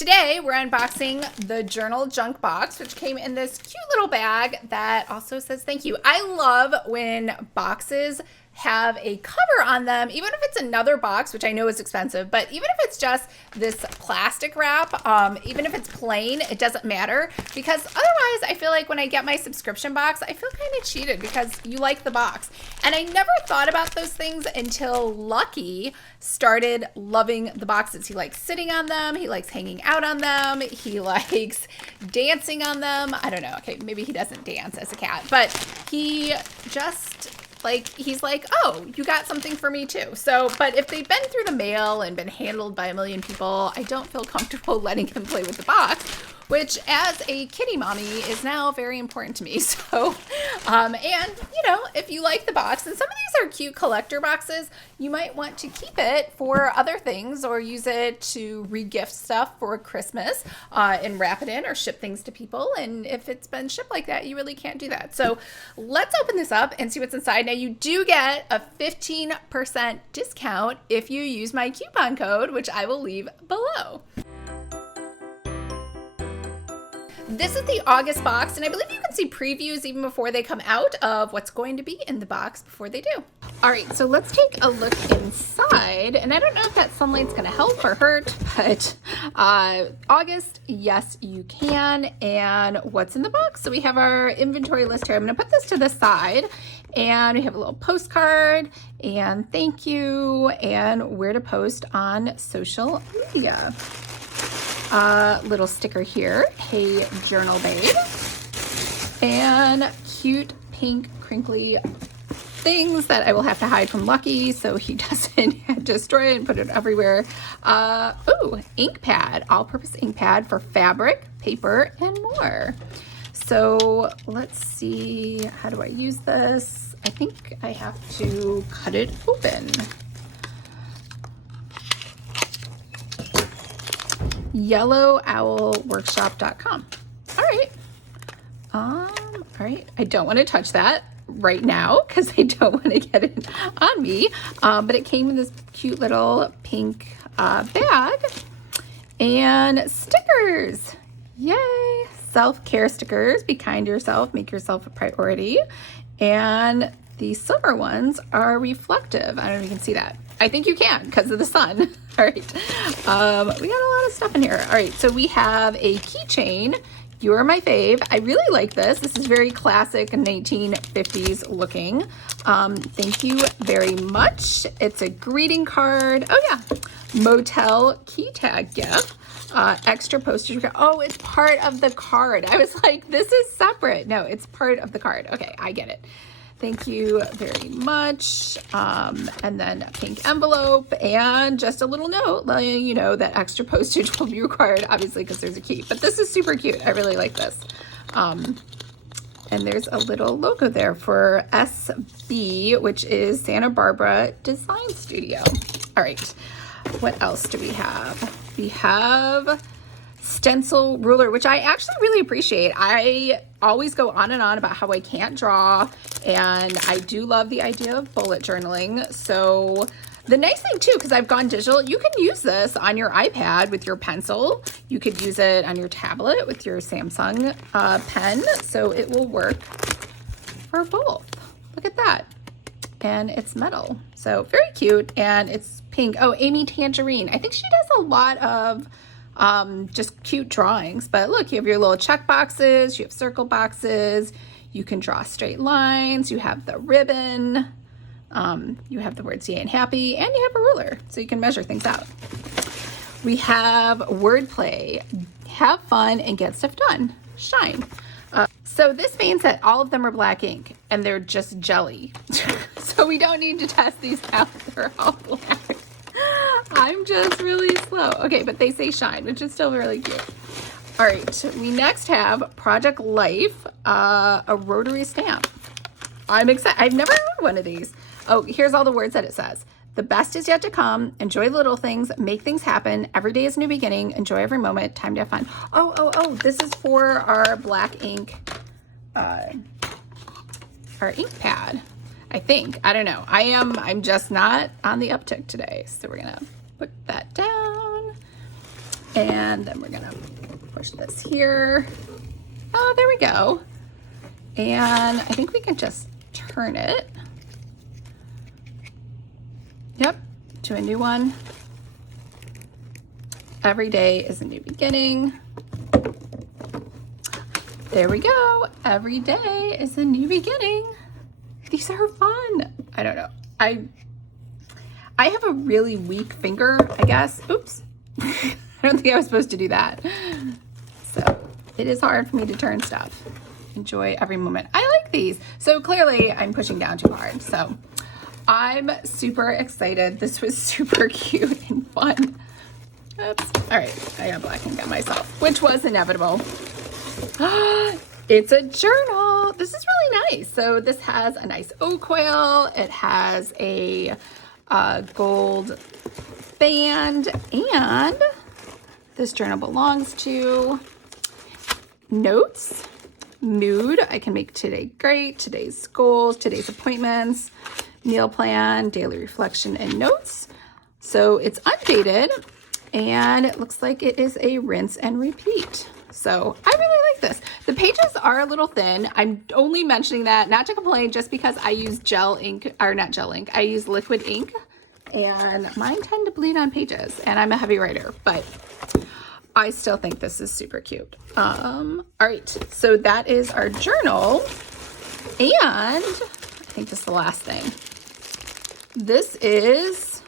Today we're unboxing the journal junk box, which came in this cute little bag that also says thank you. I love when boxes have a cover on them, even if it's another box, which I know is expensive, but even if it's just this plastic wrap, even if it's plain, it doesn't matter, because otherwise I feel like when I get my subscription box, I feel kind of cheated because you like the box. And I never thought about those things until Lucky started loving the boxes. He likes sitting on them, he likes hanging out on them, he likes dancing on them. I don't know, okay, maybe he doesn't dance as a cat, but he just he's like, oh, you got something for me too. So, but if they've been through the mail and been handled by a million people, I don't feel comfortable letting him play with the box, which as a kitty mommy is now very important to me. So, and you know, if you like the box, and some of these are cute collector boxes, you might want to keep it for other things or use it to re-gift stuff for Christmas and wrap it in or ship things to people. And if it's been shipped like that, you really can't do that. So let's open this up and see what's inside. Now you do get a 15% discount if you use my coupon code, which I will leave below. This is the August box, and I believe you can see previews even before they come out of what's going to be in the box before they do. All right, so let's take a look inside, and I don't know if that sunlight's gonna help or hurt, but August, yes, you can. And what's in the box? So we have our inventory list here. I'm gonna put this to the side, and we have a little postcard, and thank you, and where to post on social media. Little sticker here, hey journal babe, and cute pink crinkly things that I will have to hide from Lucky so he doesn't destroy it and put it everywhere. Ooh, ink pad, all-purpose ink pad for fabric, paper, and more. So let's see, how do I use this? I think I have to cut it open. YellowOwlWorkshop.com. All right. I don't want to touch that right now because I don't want to get it on me. But it came in this cute little pink bag and stickers. Yay! Self-care stickers. Be kind to yourself. Make yourself a priority. And the silver ones are reflective. I don't know if you can see that. I think you can because of the sun. All right. We got a lot of stuff in here. All right. So we have a keychain. You're my fave. I really like this. This is very classic 1950s looking. Thank you very much. It's a greeting card. Oh yeah. Motel key tag gift. Extra postage. Oh, it's part of the card. I was like, this is separate. No, it's part of the card. Okay. I get it. Thank you very much. And then a pink envelope and just a little note letting you know that extra postage will be required, obviously, because there's a key. But this is super cute. I really like this. And there's a little logo there for SB, which is Santa Barbara Design Studio. All right. What else do we have? We have stencil ruler, which I actually really appreciate. I always go on and on about how I can't draw, and I do love the idea of bullet journaling. So the nice thing too, because I've gone digital, you can use this on your iPad with your pencil. You could use it on your tablet with your Samsung pen. So it will work for both. Look at that. And it's metal. So very cute. And it's pink. Oh, Amy Tangerine. I think she does a lot of just cute drawings. But look, you have your little check boxes, you have circle boxes, you can draw straight lines, you have the ribbon, you have the words yay and happy, and you have a ruler so you can measure things out. We have wordplay, have fun and get stuff done, shine. So this means that all of them are black ink and they're just jelly. So we don't need to test these out, they're all black. I'm just really slow. Okay, but they say shine, which is still really cute. All right, we next have Project Life, a rotary stamp. I'm excited. I've never owned one of these. Oh, here's all the words that it says. The best is yet to come. Enjoy little things. Make things happen. Every day is a new beginning. Enjoy every moment. Time to have fun. Oh, this is for our black ink, our ink pad. I think. I don't know. I'm just not on the uptick today. So we're going to put that down. And then we're gonna push this here. Oh, there we go. And I think we can just turn it. Yep, to a new one. Every day is a new beginning. There we go. Every day is a new beginning. These are fun. I don't know. I have a really weak finger, I guess. Oops. I don't think I was supposed to do that. So it is hard for me to turn stuff. Enjoy every moment. I like these. So clearly I'm pushing down too hard. So I'm super excited. This was super cute and fun. Oops. All right. I got black ink on myself, which was inevitable. It's a journal. This is really nice. So this has a nice oak coil. It has a gold band, and this journal belongs to notes, mood. I can make today great, today's goals, today's appointments, meal plan, daily reflection, and notes. So it's undated, and it looks like it is a rinse and repeat. So I really like this. The pages are a little thin. I'm only mentioning that, not to complain, just because I use gel ink, or not gel ink, I use liquid ink, and mine tend to bleed on pages, and I'm a heavy writer, but I still think this is super cute. All right, so that is our journal, and I think this is the last thing. This is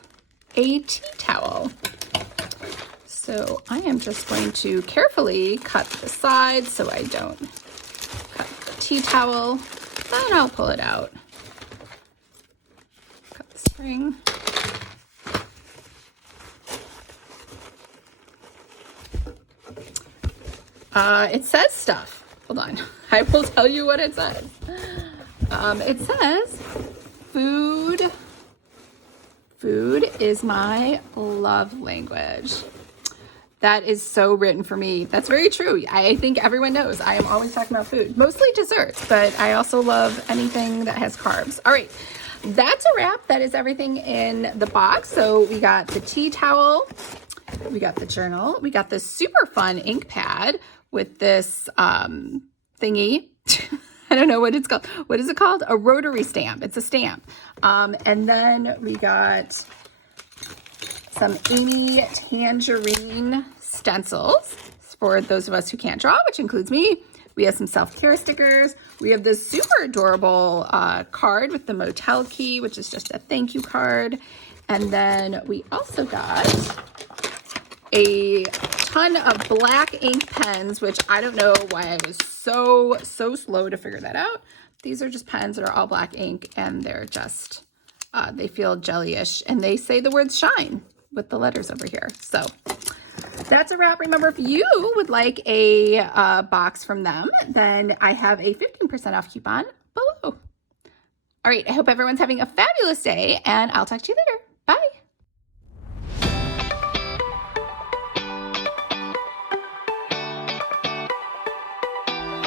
a tea towel. So I am just going to carefully cut the sides so I don't cut the tea towel, and I'll pull it out. Cut the spring. It says stuff. Hold on. I will tell you what it says. It says food. Food is my love language. That is so written for me. That's very true. I think everyone knows I am always talking about food, mostly desserts, but I also love anything that has carbs. All right, that's a wrap. That is everything in the box. So we got the tea towel, we got the journal, we got this super fun ink pad with this thingy. I don't know what it's called. What is it called? A rotary stamp. It's a stamp. And then we got some Amy Tangerine stencils for those of us who can't draw, which includes me. We have some self-care stickers. We have this super adorable card with the motel key, which is just a thank you card. And then we also got a ton of black ink pens, which I don't know why I was so slow to figure that out. These are just pens that are all black ink, and they're just, they feel jelly-ish, and they say the words shine with the letters over here. So that's a wrap. Remember, if you would like a box from them, then I have a 15% off coupon below. All right, I hope everyone's having a fabulous day, and I'll talk to you later. Bye.